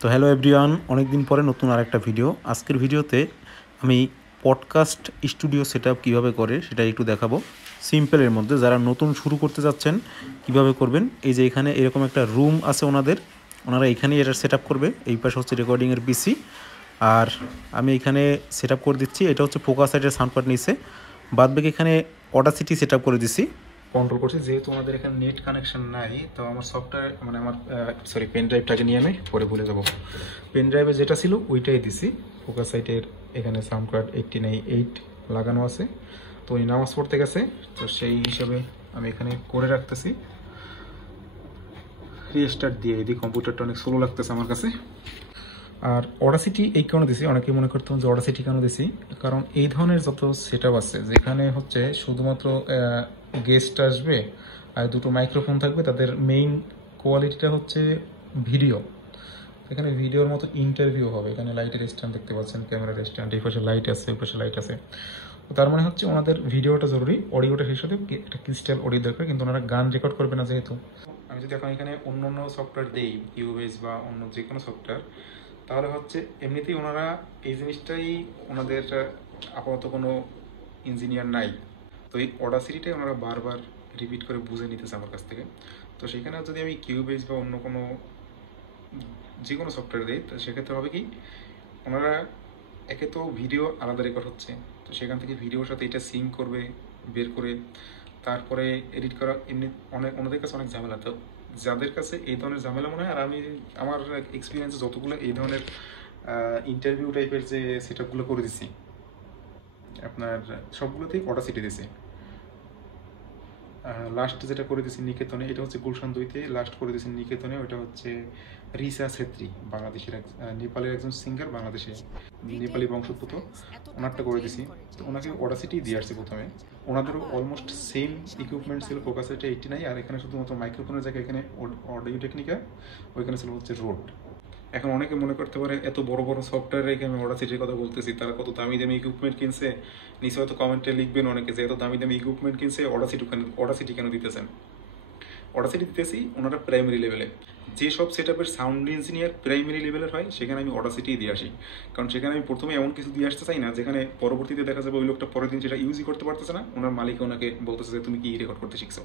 তো hello everyone, অনেক দিন পরে নতুন আরেকটা ভিডিও। আজকের ভিডিওতে আমি পডকাস্ট স্টুডিও সেটআপ কীভাবে করে সেটা একটু দেখাবো সিম্পলের মধ্যে। যারা নতুন শুরু করতে যাচ্ছেন কিভাবে করবেন, এই যে এখানে এরকম একটা রুম আছে ওনারা এখানেই এটা সেটআপ করবে। এই পাশে হচ্ছে রেকর্ডিংয়ের পিসি, আর আমি এখানে সেটআপ করে দিচ্ছি। এটা হচ্ছে ফোকাসাইটের সাউন্ড কার্ড নিয়েছে, বাদবাকি এখানে অডাসিটি সেটআপ করে দিছি, কন্ট্রোল করছি। যেহেতু আমাদের এখানে নেট কানেকশন নাই, তো আমার সফটওয়্যার মানে আমার পেন ড্রাইভটাকে নিয়ে আমি পরে ভুলে যাবো। পেন ড্রাইভে যেটা ছিল ওইটাই দিছি। ফোকাসাইটের এখানে সাউন্ড কার্ড 18/8 লাগানো আছে। তো উনি নামাজ পড়তে গেছে, তো সেই হিসাবে আমি এখানে করে রাখতেছি। রিস্টার্ট দিয়ে দিই, কম্পিউটারটা অনেক স্লো লাগতেছে আমার কাছে। আর অডাসিটি এই কারণে দিছি, অনেকে মনে করতাম যে অডাসিটি কেন দিছি, কারণ এই ধরনের যত সেটআপ আছে যেখানে হচ্ছে শুধুমাত্র গেস্ট আসবে আর দুটো মাইক্রোফোন থাকবে, তাদের মেইন কোয়ালিটিটা হচ্ছে ভিডিও। এখানে ভিডিওর মতো ইন্টারভিউ হবে। এখানে লাইটের স্ট্যান্ড দেখতে পাচ্ছেন, ক্যামেরার স্ট্যান্ড, এই পাশে লাইট আছে, ওই পাশে লাইট আছে। তো তার মানে হচ্ছে ওনাদের ভিডিওটা জরুরি, অডিওটা শেষ হতে একটা ক্রিস্টাল অডিও দরকার, কিন্তু ওনারা গান রেকর্ড করবে না যেহেতু। আমি যদি এখন এখানে অন্য অন্য সফটওয়্যার দেই, কিউবেজ বা অন্য যে কোনো সফটওয়্যার, তাহলে হচ্ছে এমনিতেই ওনারা এই জিনিসটাই, ওনাদের আপাতত কোনো ইঞ্জিনিয়ার নাই, তো এই অডাসিটিটাই ওনারা বারবার রিপিট করে বুঝে নিতেছে আমার কাছ থেকে। তো সেখানে যদি আমি কিউবেজ বা অন্য কোনো যে কোনো সফটওয়্যার দিই, তো সেক্ষেত্রে হবে কি, ওনারা একে তো ভিডিও আলাদা রেকর্ড হচ্ছে, তো সেখান থেকে ভিডিওর সাথে এটা সিঙ্ক করবে, বের করে তারপরে এডিট করা, এমনি ওনাদের কাছে অনেক ঝামেলা। তো যাদের কাছে এই ধরনের ঝামেলা মনে হয়, আর আমি আমার এক্সপিরিয়েন্সে যতগুলো এই ধরনের ইন্টারভিউ টাইপের যে সেটআপগুলো করে দিছি, আপনার সবগুলোতেই অডাসিটি দিছি। লাস্ট যেটা করে দিয়েছি নিকেতনে, এটা হচ্ছে গুলশান 2-তে লাস্ট করে দিয়েছি নিকেতনে। ওটা হচ্ছে রিসা ছেত্রী, বাংলাদেশের নেপালের একজন সিঙ্গার, বাংলাদেশে নেপালি বংশোদ্ভূত, ওনারটা করে দিয়েছি। তো ওনাকে অডাসিটি দিয়ে আসছি প্রথমে। ওনাদেরও অলমোস্ট সেম ইকুইপমেন্ট ছিল, ফোকাসাইটে 89, আর এখানে শুধুমাত্র মাইক্রোফোনের জায়গায় এখানে অডিও টেকনিকা, ওইখানে ছিল হচ্ছে রোড। এখন অনেকে মনে করতে পারে এত বড় বড় সফটওয়্যার রেখে আমি অডাসিটির কথা বলতেছি, তারা কত দামি দামি ইকুইপমেন্ট কিনছে। নিচে হয়তো কমেন্টে লিখবেন অনেকে যে এত দামি দামি ইকুইপমেন্ট কিনছে, অডাসিটি কেন দিতেছেন। অডাসিটি দিতেছি ওনারা প্রাইমারি লেভেলে। যেসব সেটআপের সাউন্ড ইঞ্জিনিয়ার প্রাইমারি লেভেলের হয়, সেখানে আমি অডাসিটি দিয়ে আসি। কারণ সেখানে আমি প্রথমে এমন কিছু দিয়ে আসতে চাই না যেখানে পরবর্তীতে দেখা যাবে ওই লোকটা পরের দিন সেটা ইউজই করতে পারতেছে না, ওনার মালিক ওনাকে বলতেছে যে তুমি কি রেকর্ড করতে শিখছো।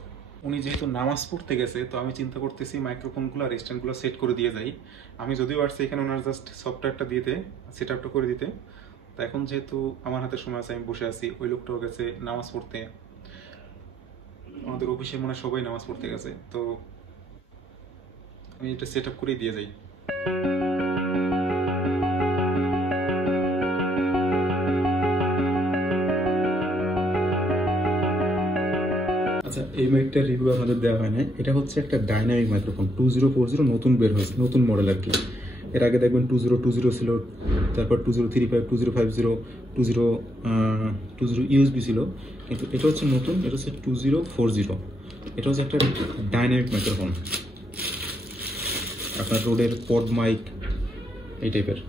উনি যেহেতু নামাজ পড়তে গেছে, তো আমি চিন্তা করতেছি মাইক্রোফোনগুলো আর স্ট্যান্ডগুলো সেট করে দিয়ে যাই। আমি যদিও আসছি এখানে ওনার জাস্ট সফটওয়্যারটা দিতে, সেটআপটা করে দিতে। তো এখন যেহেতু আমার হাতে সময় আছে, আমি বসে আছি, ওই লোকটাও গেছে নামাজ পড়তে, আমাদের অফিসে মনে হয় সবাই নামাজ পড়তে গেছে, তো আমি এটা সেট আপ করে দিয়ে যাই। আচ্ছা, এই মাইকটার রিভিউ আমাদের দেওয়া হয় না। এটা হচ্ছে একটা ডাইনামিক মাইক্রোফোন, 2040 নতুন বের হয়েছে, নতুন মডেল আর কি। এর আগে দেখবেন 2020 ছিল, তারপর 2035, 2050, 20 ইউএসবি ছিল, কিন্তু এটা হচ্ছে নতুন, এটা হচ্ছে 2040। এটা হচ্ছে একটা ডাইনামিক মাইক্রোফোন, আপনার রোডের পড মাইক এই টাইপের।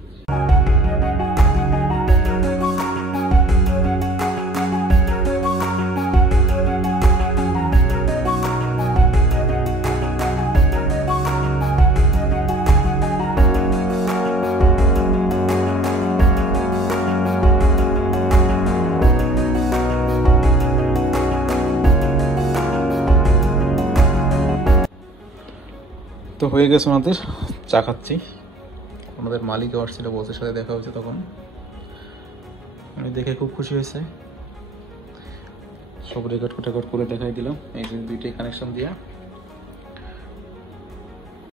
তো হয়ে গেছে আমাদের, চা খাচ্ছি। আমাদের মালিকও আসছিল, বসের সাথে দেখা হয়েছে, তখন আমি দেখে খুব খুশি হয়েছে। সব রেকর্ড করে দেখাই দিলাম, এই যে দুইটাই কানেকশন দিয়া।